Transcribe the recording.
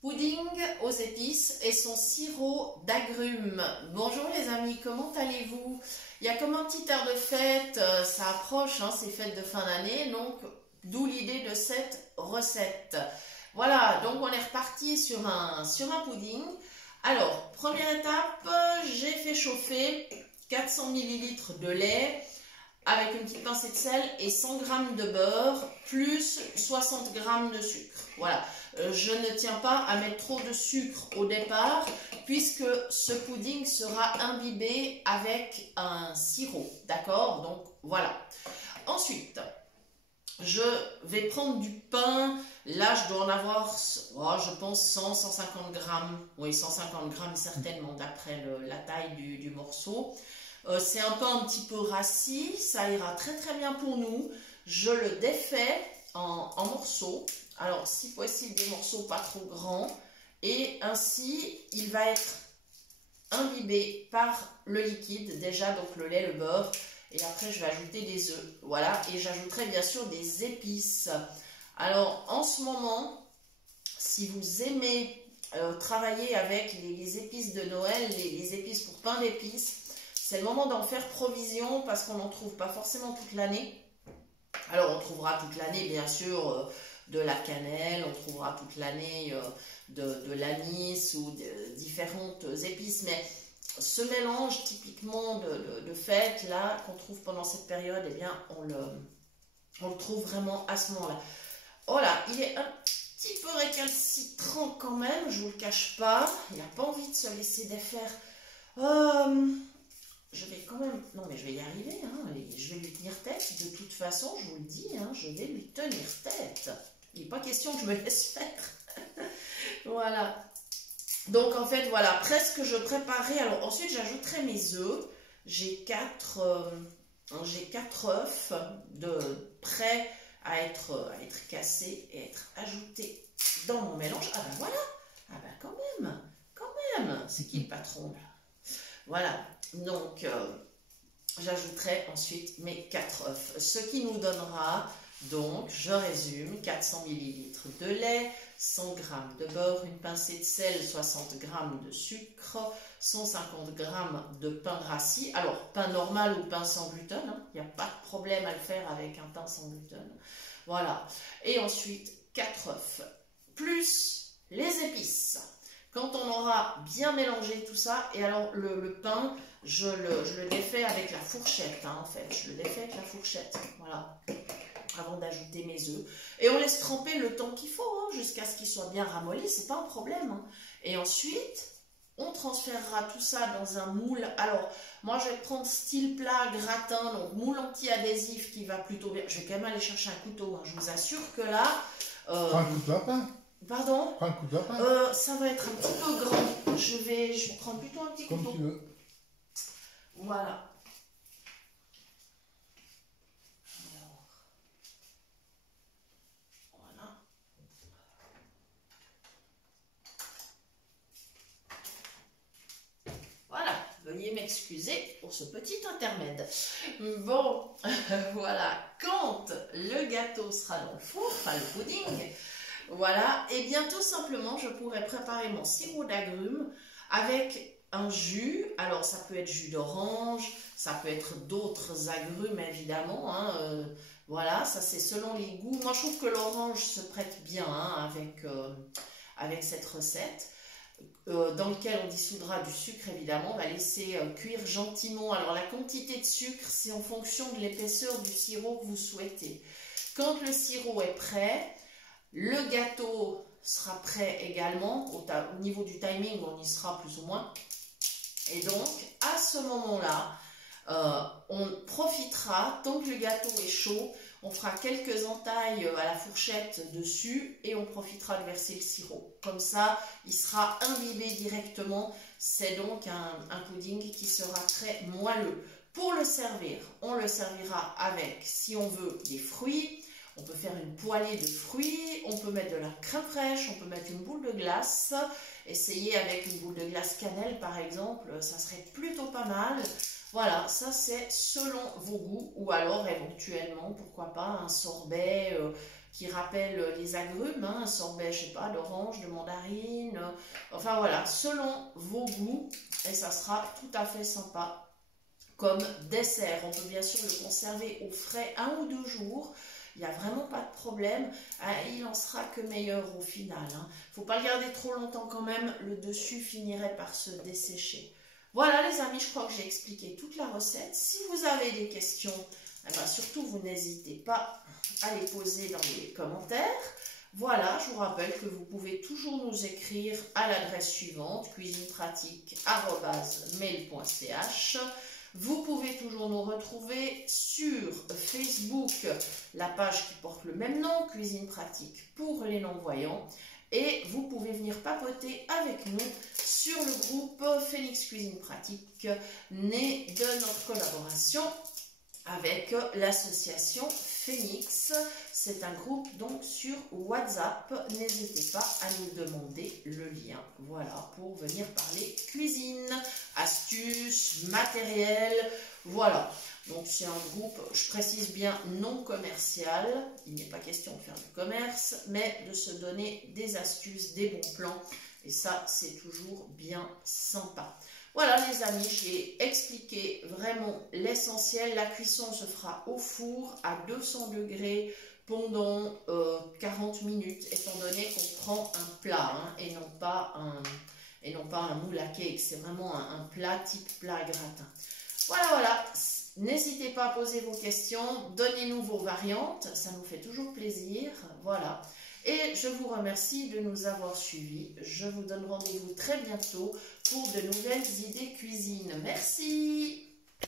Pudding aux épices et son sirop d'agrumes. Bonjour les amis, comment allez-vous? Il y a comme un petit air de fête, ça approche, hein, ces fêtes de fin d'année, donc d'où l'idée de cette recette. Voilà, donc on est reparti sur un pudding. Alors, première étape, j'ai fait chauffer 400 ml de lait avec une petite pincée de sel et 100 g de beurre plus 60 g de sucre. Voilà, je ne tiens pas à mettre trop de sucre au départ puisque ce pudding sera imbibé avec un sirop, d'accord? Donc voilà. Ensuite, je vais prendre du pain. Là, je dois en avoir, je pense, 100-150 grammes. Oui, 150 grammes certainement d'après la taille du morceau. C'est un pain un petit peu rassis, ça ira très très bien pour nous. Je le défais en morceaux, alors si possible des morceaux pas trop grands, et ainsi il va être imbibé par le liquide, déjà donc le lait, le beurre, et après je vais ajouter des œufs, voilà, et j'ajouterai bien sûr des épices. Alors en ce moment, si vous aimez travailler avec les épices de Noël, les épices pour pain d'épices, c'est le moment d'en faire provision parce qu'on n'en trouve pas forcément toute l'année. Alors on trouvera toute l'année bien sûr de la cannelle, on trouvera toute l'année de l'anis ou de différentes épices, mais ce mélange typiquement de fête là qu'on trouve pendant cette période, eh bien on le trouve vraiment à ce moment-là. Oh là, il est un petit peu récalcitrant quand même, je ne vous le cache pas, il n'a pas envie de se laisser défaire. Je vais quand même... Non, mais je vais y arriver, hein. Je vais lui tenir tête. De toute façon, je vous le dis, hein, je vais lui tenir tête. Il n'est pas question que je me laisse faire. Voilà. Donc, en fait, voilà, presque je préparais. Alors, ensuite, j'ajouterai mes œufs. J'ai 4 œufs prêts à être cassés et être ajoutés dans mon mélange. Ah ben voilà. Ah ben quand même. C'est qui le patron là? Voilà, donc j'ajouterai ensuite mes 4 œufs, ce qui nous donnera, donc je résume, 400 ml de lait, 100 g de beurre, une pincée de sel, 60 g de sucre, 150 g de pain rassis, alors pain normal ou pain sans gluten, hein, il n'y a pas de problème à le faire avec un pain sans gluten, voilà, et ensuite 4 œufs, plus les épices. Quand on aura bien mélangé tout ça, et alors le pain, je le défais avec la fourchette, hein, en fait. Je le défais avec la fourchette, voilà, avant d'ajouter mes œufs. Et on laisse tremper le temps qu'il faut, hein, jusqu'à ce qu'il soit bien ramolli, c'est pas un problème. Hein. Et ensuite, on transférera tout ça dans un moule. Alors, moi, je vais prendre style plat, gratin, donc moule anti-adhésif qui va plutôt bien. Je vais quand même aller chercher un couteau, hein. Je vous assure que là... Prends un couteau à pain. Pardon? Prends un couteau à pain. Ça va être un petit peu grand. Je vais prendre plutôt un petit couteau. Comme tu veux. Voilà. Alors, voilà. Voilà. Veuillez m'excuser pour ce petit intermède. Bon, voilà. Quand le gâteau sera dans le four, enfin le pudding... Voilà, et bien tout simplement, je pourrais préparer mon sirop d'agrumes avec un jus. Alors, ça peut être jus d'orange, ça peut être d'autres agrumes, évidemment. Hein, voilà, ça c'est selon les goûts. Moi, je trouve que l'orange se prête bien hein, avec cette recette, dans lequel on dissoudra du sucre, évidemment. On va laisser cuire gentiment. Alors, la quantité de sucre, c'est en fonction de l'épaisseur du sirop que vous souhaitez. Quand le sirop est prêt... Le gâteau sera prêt également, au niveau du timing, on y sera plus ou moins. Et donc, à ce moment-là, on profitera, tant que le gâteau est chaud, on fera quelques entailles à la fourchette dessus et on profitera de verser le sirop. Comme ça, il sera imbibé directement. C'est donc un pudding qui sera très moelleux. Pour le servir, on le servira avec, si on veut, des fruits. On peut faire une poêlée de fruits, on peut mettre de la crème fraîche, on peut mettre une boule de glace. Essayez avec une boule de glace cannelle par exemple, ça serait plutôt pas mal. Voilà, ça c'est selon vos goûts ou alors éventuellement, pourquoi pas, un sorbet qui rappelle les agrumes, hein, un sorbet, je sais pas, d'orange, de mandarine, enfin voilà, selon vos goûts, et ça sera tout à fait sympa comme dessert. On peut bien sûr le conserver au frais 1 ou 2 jours, il n'y a vraiment pas de problème, il en sera que meilleur au final. Il ne faut pas le garder trop longtemps quand même, le dessus finirait par se dessécher. Voilà les amis, je crois que j'ai expliqué toute la recette. Si vous avez des questions, eh bien, surtout vous n'hésitez pas à les poser dans les commentaires. Voilà, je vous rappelle que vous pouvez toujours nous écrire à l'adresse suivante, cuisinepratique@mail.ch. Vous pouvez toujours nous retrouver sur Facebook, la page qui porte le même nom, Cuisine Pratique pour les non-voyants. Et vous pouvez venir papoter avec nous sur le groupe Phoenix Cuisine Pratique, né de notre collaboration avec l'association Phoenix. C'est un groupe donc sur WhatsApp. N'hésitez pas à nous demander le lien. Voilà, pour venir parler cuisine, astuces, matériel. Voilà. Donc c'est un groupe, je précise bien, non commercial. Il n'est pas question de faire du commerce, mais de se donner des astuces, des bons plans. Et ça, c'est toujours bien sympa. Voilà les amis, j'ai expliqué vraiment l'essentiel. La cuisson se fera au four à 200 degrés pendant 40 minutes, étant donné qu'on prend un plat hein, et non pas un moule à cake. C'est vraiment un plat type plat gratin. Voilà. N'hésitez pas à poser vos questions, donnez-nous vos variantes, ça nous fait toujours plaisir. Voilà. Et je vous remercie de nous avoir suivis. Je vous donne rendez-vous très bientôt pour de nouvelles idées cuisine. Merci!